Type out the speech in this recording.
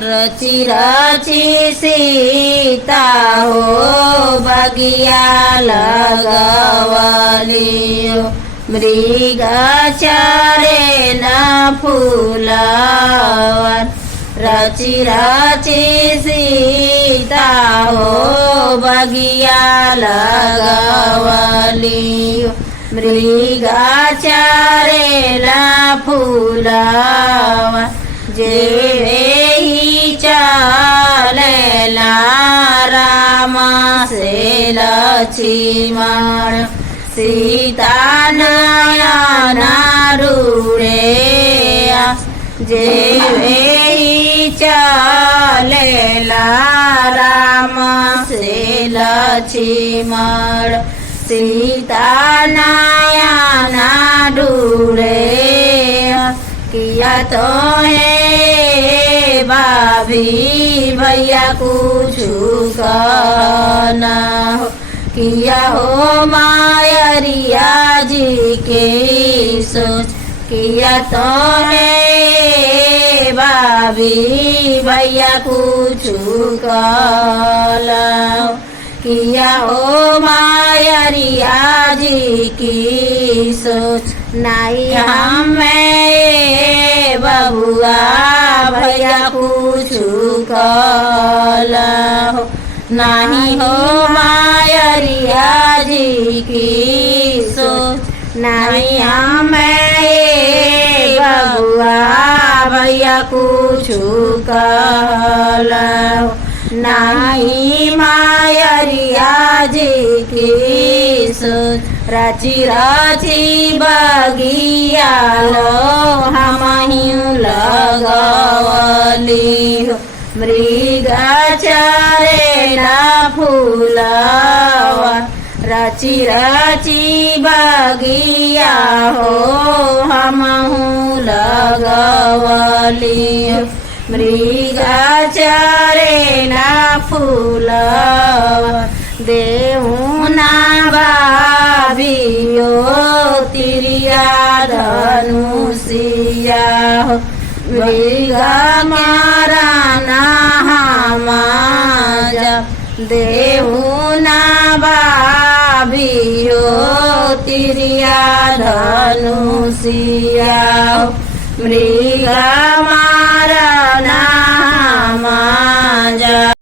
रची रची सीता हो बगिया लगवलियो मृग चरेला फूलवन रची रची सीता हो बगिया लगवलियो मृग चरेला फूलवन जे चलेला राम से लक्ष्मण सीता नयना रूरे जे चलेला राम से लक्ष्मण सीता नयना रूरे किया तो है भाभी भैया कुछ कहना हो किया हो मायरिया जी के सोच किया तो है भाभी भैया कुछ कहना हो किया हो मायरिया जी की सोच नहीं हमें बबुआ भैया कुछ कहला हो नहीं हो मायरिया जी की सोच नहीं हमें बबुआ भैया कुछ कहला हो नहीं मायरिया जी की सोच राची राची बगिया लो हमहिं लगवली हो मृग चरेला फूलवा राची राची बगिया हो हमहु लगवली हो मृग चरेला फूलवा देहुना भाभियो तिरिया धनुषिया हो मृग मारा नहामाजा देहुना भाभियो तिरिया धनुषिया हो मृग